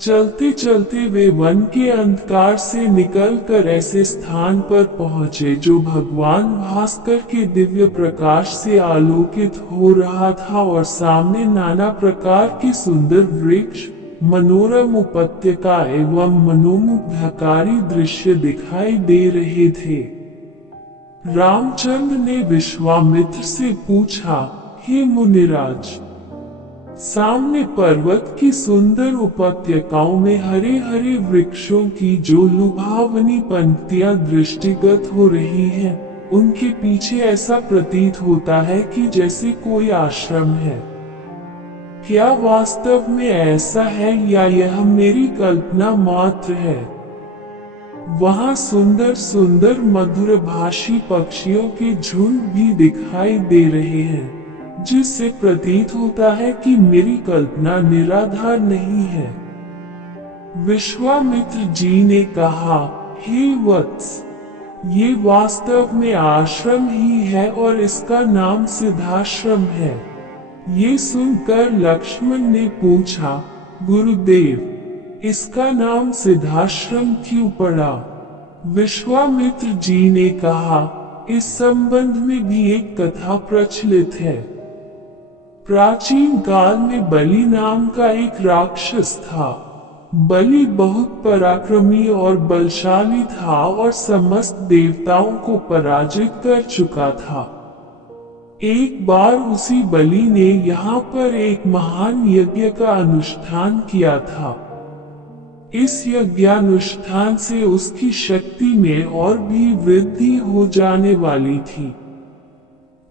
चलते चलते way one के अंधकार से निकलकर ऐसे स्थान पर पहुंचे जो भगवान भास्कर के दिव्य प्रकाश से आलोकित हो रहा था, और सामने नाना प्रकार के सुंदर वृक्ष, मनोरम उपत्यका एवं मनोमुग्धकारी दृश्य दिखाई दे रहे थे। रामचंद्र ने विश्वामित्र से पूछा, हे मुनिराज, सामने पर्वत की सुंदर उपत्यकाओं में हरे हरे वृक्षों की जो लुभावनी पंक्तियां दृष्टिगत हो रही हैं, उनके पीछे ऐसा प्रतीत होता है कि जैसे कोई आश्रम है। क्या वास्तव में ऐसा है या यह मेरी कल्पना मात्र है? वहां सुंदर सुंदर मधुर भाषी पक्षियों के झुंड भी दिखाई दे रहे हैं, जिससे प्रतीत होता है कि मेरी कल्पना निराधार नहीं है। विश्वामित्र जी ने कहा, हे वत्स, ये वास्तव में आश्रम ही है और इसका नाम सिद्धाश्रम है। ये सुनकर लक्ष्मण ने पूछा, गुरुदेव, इसका नाम सिद्धाश्रम क्यों पड़ा? विश्वामित्र जी ने कहा, इस संबंध में भी एक कथा प्रचलित है। प्राचीन काल में बलि नाम का एक राक्षस था। बलि बहुत पराक्रमी और बलशाली था और समस्त देवताओं को पराजित कर चुका था। एक बार उसी बलि ने यहाँ पर एक महान यज्ञ का अनुष्ठान किया था। इस यज्ञानुष्ठान से उसकी शक्ति में और भी वृद्धि हो जाने वाली थी।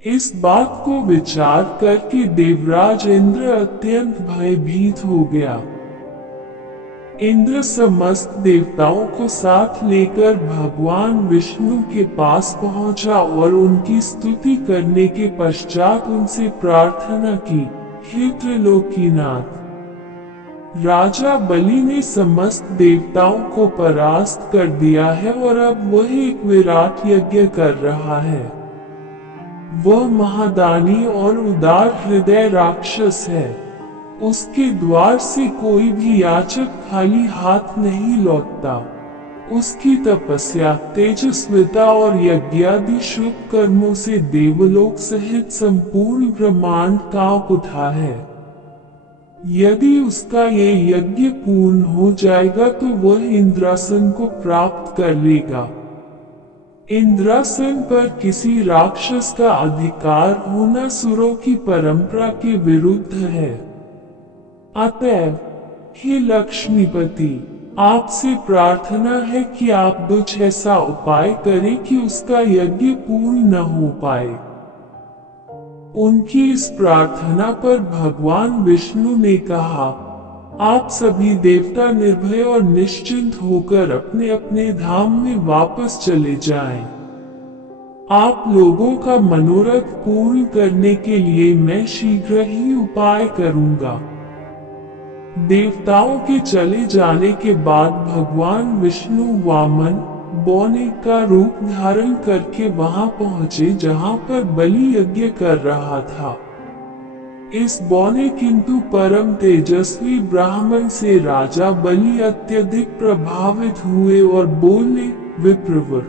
इस बात को विचार करके देवराज इंद्र अत्यंत भयभीत हो गया। इंद्र समस्त देवताओं को साथ लेकर भगवान विष्णु के पास पहुंचा और उनकी स्तुति करने के पश्चात उनसे प्रार्थना की, हे त्रिलोकीनाथ, राजा बलि ने समस्त देवताओं को परास्त कर दिया है और अब वह एक विराट यज्ञ कर रहा है। वह महादानी और उदार हृदय राक्षस है। उसके द्वार से कोई भी याचक खाली हाथ नहीं लौटता। उसकी तपस्या, तेजस्विता और यज्ञादि शुभ कर्मों से देवलोक सहित संपूर्ण ब्रह्मांड कांप उठा है। यदि उसका ये यज्ञ पूर्ण हो जाएगा तो वह इंद्रासन को प्राप्त कर लेगा। इंद्रासन पर किसी राक्षस का अधिकार होना सुरों की परंपरा के विरुद्ध है। अतएव हे लक्ष्मीपति, आपसे प्रार्थना है कि आप कुछ ऐसा उपाय करें कि उसका यज्ञ पूर्ण न हो पाए। उनकी इस प्रार्थना पर भगवान विष्णु ने कहा, आप सभी देवता निर्भय और निश्चिंत होकर अपने अपने धाम में वापस चले जाएं। आप लोगों का मनोरथ पूर्ण करने के लिए मैं शीघ्र ही उपाय करूंगा। देवताओं के चले जाने के बाद भगवान विष्णु वामन बौने का रूप धारण करके वहां पहुंचे जहां पर बलि यज्ञ कर रहा था। इस बौने किंतु परम तेजस्वी ब्राह्मण से राजा बलि अत्यधिक प्रभावित हुए और बोले, विप्रवर,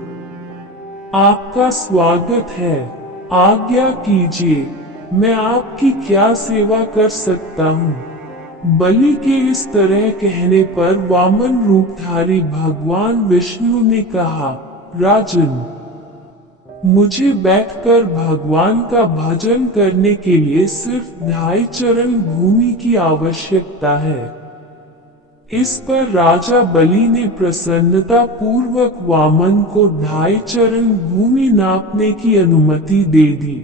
आपका स्वागत है, आज्ञा कीजिए, मैं आपकी क्या सेवा कर सकता हूँ। बलि के इस तरह कहने पर वामन रूपधारी भगवान विष्णु ने कहा, राजन, मुझे बैठकर भगवान का भजन करने के लिए सिर्फ 2.5 चरण भूमि की आवश्यकता है। इस पर राजा बलि ने प्रसन्नता पूर्वक वामन को 2.5 चरण भूमि नापने की अनुमति दे दी।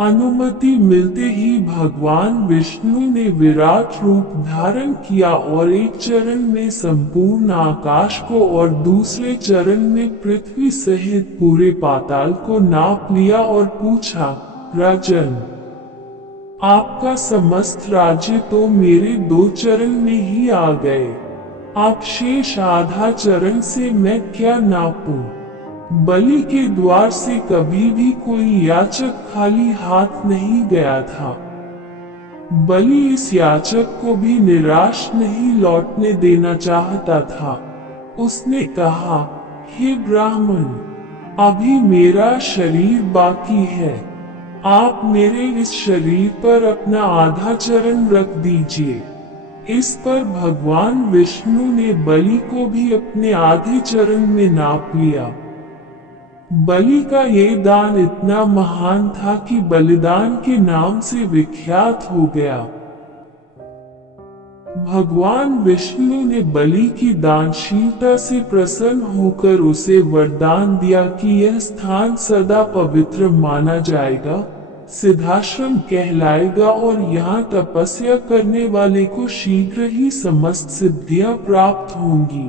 अनुमति मिलते ही भगवान विष्णु ने विराट रूप धारण किया और एक चरण में संपूर्ण आकाश को और दूसरे चरण में पृथ्वी सहित पूरे पाताल को नाप लिया और पूछा, राजन, आपका समस्त राज्य तो मेरे 2 चरण में ही आ गए, आप शेष आधा चरण से मैं क्या नापूं? बलि के द्वार से कभी भी कोई याचक खाली हाथ नहीं गया था। बलि इस याचक को भी निराश नहीं लौटने देना चाहता था। उसने कहा, हे ब्राह्मण, अभी मेरा शरीर बाकी है। आप मेरे इस शरीर पर अपना आधा चरण रख दीजिए। इस पर भगवान विष्णु ने बलि को भी अपने आधे चरण में नाप लिया। बलि का ये दान इतना महान था कि बलिदान के नाम से विख्यात हो गया। भगवान विष्णु ने बलि की दानशीलता से प्रसन्न होकर उसे वरदान दिया कि यह स्थान सदा पवित्र माना जाएगा, सिद्धाश्रम कहलाएगा और यहाँ तपस्या करने वाले को शीघ्र ही समस्त सिद्धियां प्राप्त होंगी।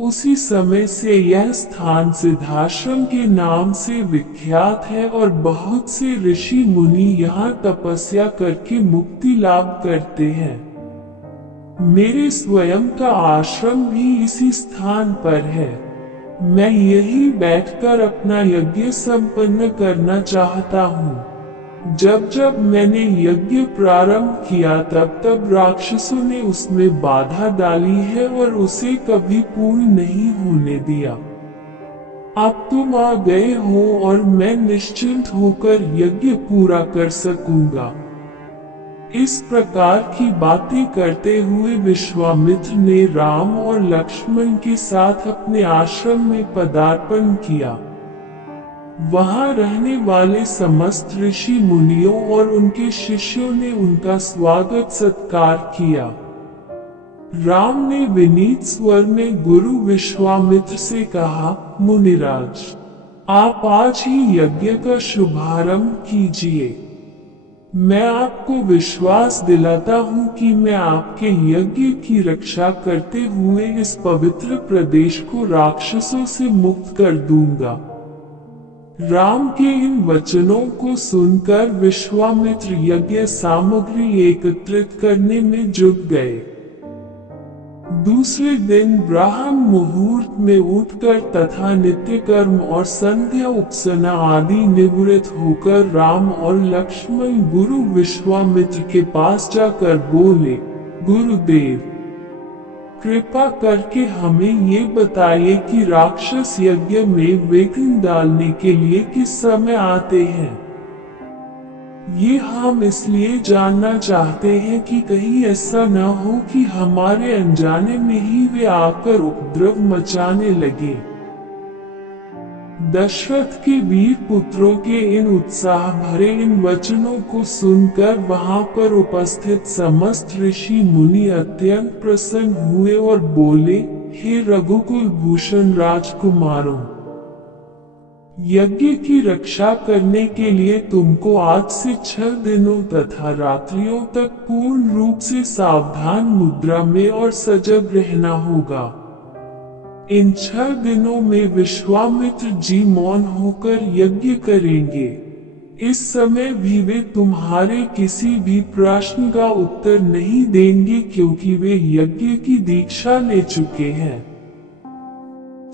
उसी समय से यह स्थान सिद्धाश्रम के नाम से विख्यात है और बहुत से ऋषि मुनि यहाँ तपस्या करके मुक्ति लाभ करते हैं। मेरे स्वयं का आश्रम भी इसी स्थान पर है। मैं यही बैठकर अपना यज्ञ संपन्न करना चाहता हूँ। जब जब मैंने यज्ञ प्रारंभ किया तब तब राक्षसों ने उसमें बाधा डाली है और उसे कभी पूर्ण नहीं होने दिया। अब तुम आ गए हो और मैं निश्चिंत होकर यज्ञ पूरा कर सकूंगा। इस प्रकार की बातें करते हुए विश्वामित्र ने राम और लक्ष्मण के साथ अपने आश्रम में पदार्पण किया। वहां रहने वाले समस्त ऋषि मुनियों और उनके शिष्यों ने उनका स्वागत सत्कार किया। राम ने विनीत स्वर में गुरु विश्वामित्र से कहा, मुनिराज, आप आज ही यज्ञ का शुभारंभ कीजिए। मैं आपको विश्वास दिलाता हूँ कि मैं आपके यज्ञ की रक्षा करते हुए इस पवित्र प्रदेश को राक्षसों से मुक्त कर दूंगा। राम के इन वचनों को सुनकर विश्वामित्र यज्ञ सामग्री एकत्रित करने में जुट गए। दूसरे दिन ब्राह्म मुहूर्त में उठकर तथा नित्य कर्म और संध्या उपासना आदि निवृत्त होकर राम और लक्ष्मण गुरु विश्वामित्र के पास जाकर बोले, गुरुदेव, कृपा करके हमें ये बताइए कि राक्षस यज्ञ में विघ्न डालने के लिए किस समय आते हैं। ये हम इसलिए जानना चाहते हैं कि कहीं ऐसा न हो कि हमारे अनजाने में ही वे आकर उपद्रव मचाने लगे। दशरथ के वीर पुत्रों के इन उत्साह भरे इन वचनों को सुनकर वहां पर उपस्थित समस्त ऋषि मुनि अत्यंत प्रसन्न हुए और बोले, हे रघुकुल भूषण राजकुमारों, यज्ञ की रक्षा करने के लिए तुमको आज से 6 दिनों तथा रात्रियों तक पूर्ण रूप से सावधान मुद्रा में और सजग रहना होगा। इन 6 दिनों में विश्वामित्र जी मौन होकर यज्ञ करेंगे। इस समय भी वे तुम्हारे किसी भी प्रश्न का उत्तर नहीं देंगे क्योंकि वे यज्ञ की दीक्षा ले चुके हैं।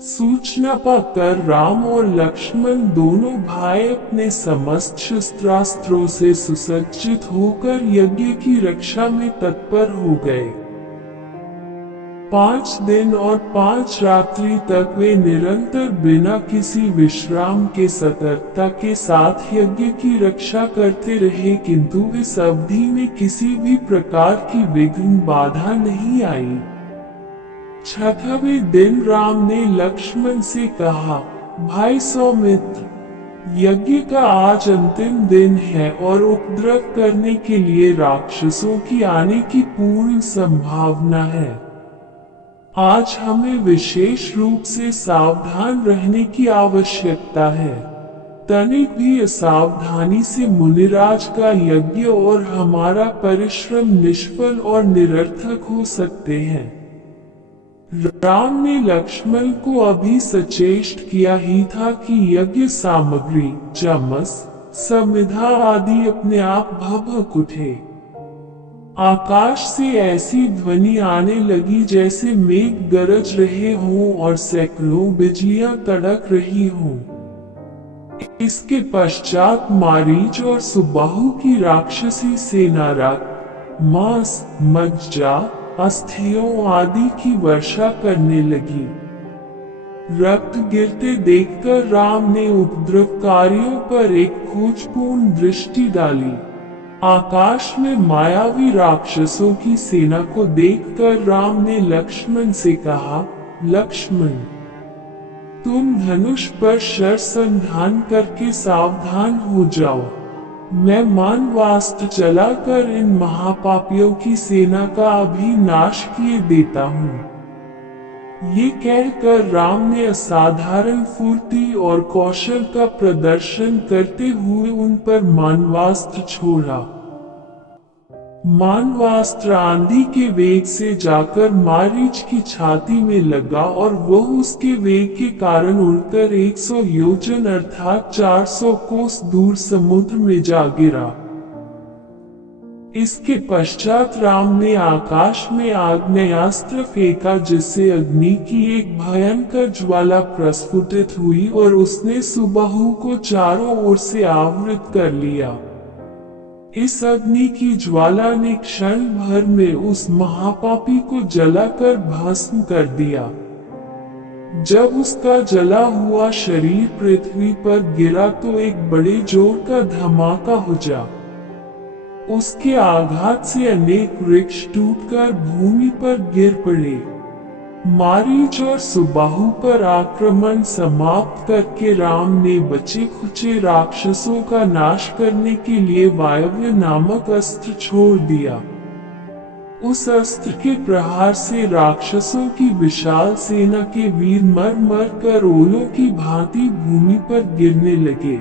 सूचना पाकर राम और लक्ष्मण दोनों भाई अपने समस्त शस्त्रास्त्रों से सुसज्जित होकर यज्ञ की रक्षा में तत्पर हो गए। 5 दिन और 5 रात्रि तक वे निरंतर बिना किसी विश्राम के सतर्कता के साथ यज्ञ की रक्षा करते रहे, किंतु इस अवधि में किसी भी प्रकार की विघ्न बाधा नहीं आई। 6वें दिन राम ने लक्ष्मण से कहा, भाई सौमित्र, यज्ञ का आज अंतिम दिन है और उपद्रव करने के लिए राक्षसों की आने की पूर्ण संभावना है। आज हमें विशेष रूप से सावधान रहने की आवश्यकता है। तनिक भी असावधानी से मुनिराज का यज्ञ और हमारा परिश्रम निष्फल और निरर्थक हो सकते हैं। राम ने लक्ष्मण को अभी सचेष्ट किया ही था कि यज्ञ सामग्री, चमस, समिधा आदि अपने आप भभक उठे। आकाश से ऐसी ध्वनि आने लगी जैसे मेघ गरज रहे हों और सैकड़ों बिजलियां तड़क रही हों। इसके पश्चात मारीच और सुबाहु की राक्षसी सेना रक्त, मांस, मज्जा, अस्थियों आदि की वर्षा करने लगी। रक्त गिरते देखकर राम ने उपद्रवकारियों पर एक खोजपूर्ण दृष्टि डाली। आकाश में मायावी राक्षसों की सेना को देखकर राम ने लक्ष्मण से कहा, लक्ष्मण, तुम धनुष पर शरसंधान करके सावधान हो जाओ। मैं मानवास्त्र चलाकर इन महापापियों की सेना का अभी नाश किए देता हूँ। ये कहकर राम ने असाधारण फुर्ती और कौशल का प्रदर्शन करते हुए उन पर मानवास्त्र छोड़ा। मानवास्त्र आंधी के वेग से जाकर मारीच की छाती में लगा और वह उसके वेग के कारण उड़कर 100 योजन अर्थात 400 कोस दूर समुद्र में जा गिरा। इसके पश्चात राम ने आकाश में आग्नेयास्त्र फेंका, जिससे अग्नि की एक भयंकर ज्वाला प्रस्फुटित हुई और उसने सुबाहु को चारों ओर से आवृत कर लिया। इस अग्नि की ज्वाला ने क्षण भर में उस महापापी को जलाकर भस्म कर दिया। जब उसका जला हुआ शरीर पृथ्वी पर गिरा तो एक बड़े जोर का धमाका हो जा। उसके आघात से अनेक वृक्ष टूटकर भूमि पर गिर पड़े। मारीच और सुबाहु पर आक्रमण समाप्त करके राम ने बचे खुचे राक्षसों का नाश करने के लिए वायव्य नामक अस्त्र छोड़ दिया। उस अस्त्र के प्रहार से राक्षसों की विशाल सेना के वीर मर मर कर ओलों की भांति भूमि पर गिरने लगे।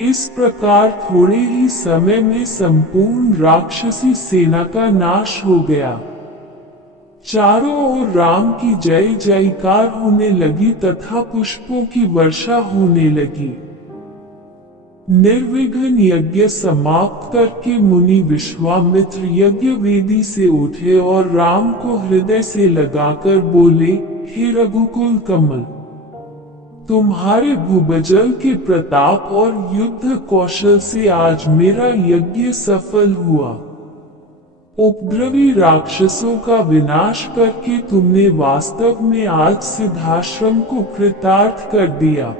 इस प्रकार थोड़े ही समय में संपूर्ण राक्षसी सेना का नाश हो गया। चारों ओर राम की जय जयकार होने लगी तथा पुष्पों की वर्षा होने लगी। निर्विघ्न यज्ञ समाप्त करके मुनि विश्वामित्र यज्ञ वेदी से उठे और राम को हृदय से लगाकर बोले, हे रघुकुल कमल, तुम्हारे भूबजल के प्रताप और युद्ध कौशल से आज मेरा यज्ञ सफल हुआ। उपद्रवी राक्षसों का विनाश करके तुमने वास्तव में आज सिद्धाश्रम को कृतार्थ कर दिया।